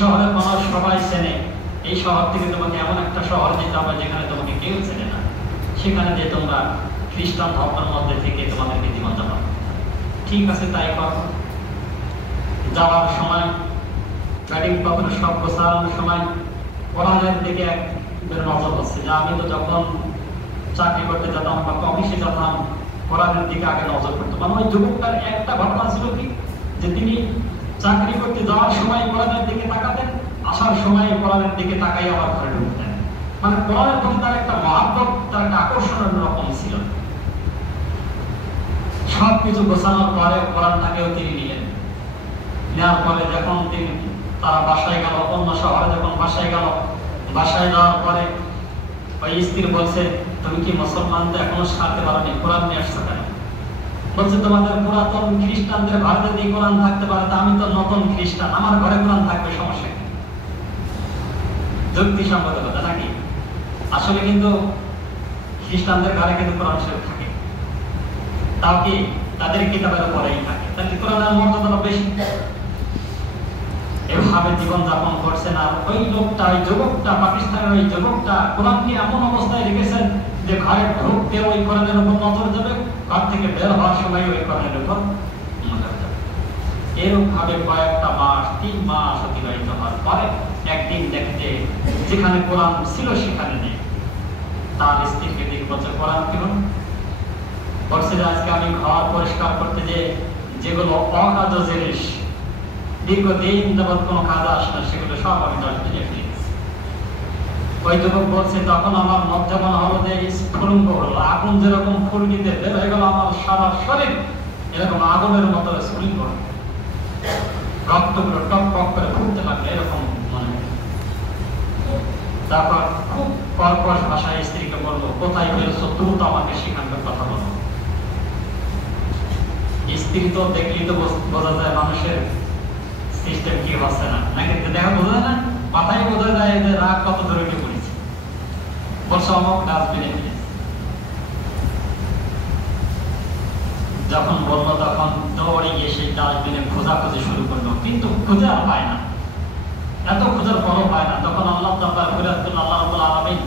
শহরের মানুষ সবাই চেনে, এই শহর থেকে তোমাকে এমন একটা শহর যেতে হবে যেখানে তোমাকে কেউ চেনে না, সেখানে যে তোমরা খ্রিস্টান ধর্মের মধ্যে থেকে তোমাদেরকে জীবন যাপন। ঠিক আছে, তাই করো। যাওয়ার সময় ব্যাটিং পত্র সব গোছানোর সময় কোরআনের দিকে একবার নজর হচ্ছে, যে আমি তো যখন চাকরি করতে যেতাম বা অফিসে যেতাম কোরআনের দিকে আগে নজর করতো। মানে ওই যুবকটার একটা ঘটনা ছিল কি, যে তিনি চাকরি করতে যাওয়ার সময় কোরআনের দিকে তাকাতেন, আসার সময় কোরআনের দিকে তাকাই আবার ঘরে ঢুকতেন। মানে কোরআনের প্রতি তার একটা মহাব্বত, তার একটা আকর্ষণের রকম ছিল। সবকিছু গোছানোর পরে কোরআনটাকেও তিনি নিলেন। নেওয়ার পরে যখন তিনি তারা বাসায় গেল, অন্য শহরে যখন বাসায় গেল, বাসায় যাওয়ার পরে ওই স্ত্রী বলছে, তুমি কি মুসলমানদের এখনো সারতে পারোনি, কোরআন নিয়ে আসছো কেন? বলছে, তোমাদের পুরাতন খ্রিস্টানদের ঘরে যদি কোরআন থাকতে পারে, তা আমি তো নতুন খ্রিস্টান, আমার ঘরে কোরআন থাকবে, সমস্যা কি? যুক্তিসঙ্গত কথা নাকি? আসলে কিন্তু খ্রিস্টানদের ঘরে কিন্তু কোরআন শরীফ থাকে, তাও কি তাদের কিতাবের উপরেই থাকে, তাহলে কোরআনের মর্যাদা বেশি। এভাবে জীবন যাপন করছেন। আর ওই লোকটা, ওই যুবকটা, পাকিস্তানের ওই যুবকটা কোরআনকে এমন অবস্থায় রেখেছেন যে ঘরে ঢুকতে ওই কোরআনের উপর নজর যাবে, ঘর থেকে বের হওয়ার সময় ওই কোরআনের উপর নজর যাবে। এরকম ভাবে কয়েকটা মাস, 3 মাস অতিবাহিত হওয়ার পরে একদিন দেখতে যেখানে কোরআন ছিল সেখানে নেই। তার স্ত্রীকে দিক বলছে, কোরআন কি হল? বলছে যে আজকে আমি ঘর পরিষ্কার করতে যে যেগুলো অকাজ জিনিস, দীর্ঘদিন যাবৎ কোনো কাজ আসে না, সেগুলো সব আমি ডাস্টবিনে ফেলে দিয়েছি। ওই যুবক বলছে, তখন আমার মধ্যে মনে হলো যে স্ফুলিঙ্গ হলো, আগুন যেরকম ফুলকিতে বের হয়ে গেল, আমার সারা শরীর এরকম আগুনের মতো স্ফুলিঙ্গ হলো, রক্তগুলো টক টক করে ফুটতে লাগলো, এরকম মনে হলো। তারপর খুব কর্কশ ভাষায় স্ত্রীকে বললো, কোথায় বেরোছো, তুমি তো আমাকে সেখানকার কথা বলো। স্ত্রী তো দেখলেই তো বোঝা যায় মানুষের সিস্টেম কি হচ্ছে না, নাকি দেখা বোঝা যায় না, কথাই বোঝা যায় যে রাগ কত দূরে উঠে পড়েছে। বলছে অমুক ডাস্টবিনে ফেলেছে। যখন বললো তখন দৌড়ে গিয়ে সেই ডাস্টবিনে খোঁজাখুঁজি শুরু করলো, কিন্তু খুঁজে আর পায় না, এত খোঁজার পরও পায় না। তখন আল্লাহ তাআলা ফরিয়াদ করলেন, আল্লাহ রাব্বুল আলামিন,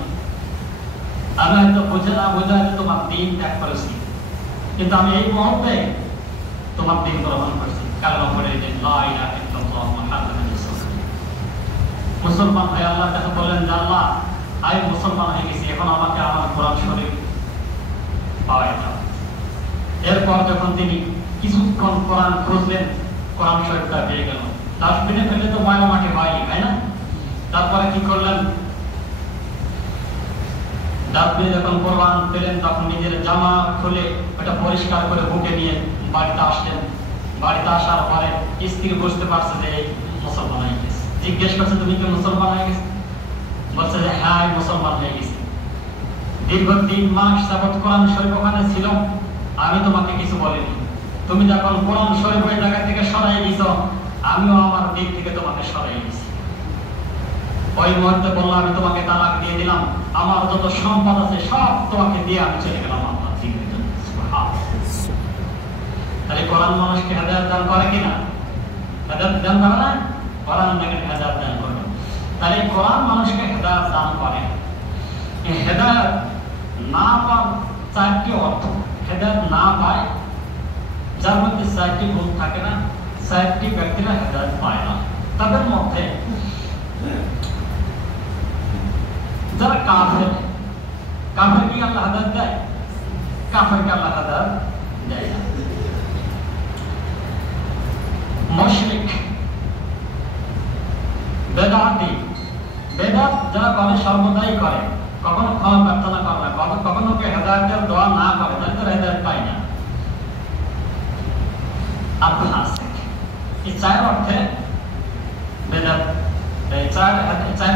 আমি হয়তো বুঝে না বুঝে তোমার দিন ত্যাগ করেছি, কিন্তু আমি এই মুহূর্তে তোমার দিন গ্রহণ করছি, কালেমা পড়ে যে লা ইলাহা ইল্লাল্লাহ মুহাম্মাদুর রাসূলুল্লাহ। মুসলমান হয়ে আল্লাহর কাছে বলেন যে আল্লাহ, আমি মুসলমান হয়ে গেছি, এখন আমাকে আমার কোরআন শরীফ পাওয়াই দাও। এরপর যখন তিনি কিছুক্ষণ কোরআন খুঁজলেন, কোরআন শরীফটা পেয়ে গেল। ডাস্টবিনে ফেলে তো ময়লা মাটি হয়নি, তাই না? তারপরে কি করলেন, ডাস্টবিনে যখন কোরআন পেলেন, তখন নিজের জামা খুলে ওটা পরিষ্কার করে বুকে নিয়ে বাড়িতে আসলেন। বাড়িতে আসার পরে স্ত্রী বুঝতে পারছে যে মুসলমান হয়ে গেছে। জিজ্ঞেস করছে, তুমি কি মুসলমান হয়ে গেছে? বলছে যে হ্যাঁ, মুসলমান হয়ে গেছি। দীর্ঘ 3 মাস যাবৎ কোরআন শরীফ ওখানে ছিল, আমি তোমাকে কিছু বলিনি। তুমি যখন কোরআন শরীফ ওই জায়গা থেকে সরাই দিছ, আমিও আমার দিক থেকে তোমাকে সরাই দিছি। ওই মুহূর্তে বললো, আমি তোমাকে তালাক দিয়ে দিলাম, আমার যত সম্পদ আছে সব তোমাকে দিয়ে আমি চলে গেলাম আমার দিকে। তাহলে কোরআন মানুষকে হেদায়েত দান করে কিনা? হেদায়েত দান করে না? কোরআন নাকি হেদায়েত দান করে। তাহলে কোরআন মানুষকে হেদায়েত দান করে। এই হেদায়েত না পাওয়ার 4টি অর্থ। হেদায়েত না পায়, যার মধ্যে 4টি গুণ থাকে না, 4টি ব্যক্তিরা হেদায়েত পায় না। তাদের মধ্যে যারা কাফের, কাফের কি আল্লাহ হেদায়েত দেয়? কাফেরকে আল্লাহ হেদায়েত দেয় না। মুশরিক, বেদাতি, বেদাত যারা করে সর্বদাই করে, কখনো ক্ষমা প্রার্থনা করে না, কখনো কে হেদায়েতের দোয়া না করে, তাদের হেদায়েত পায় না। আর ফাসিক, এই 4 অর্থে বেদাত, এই 4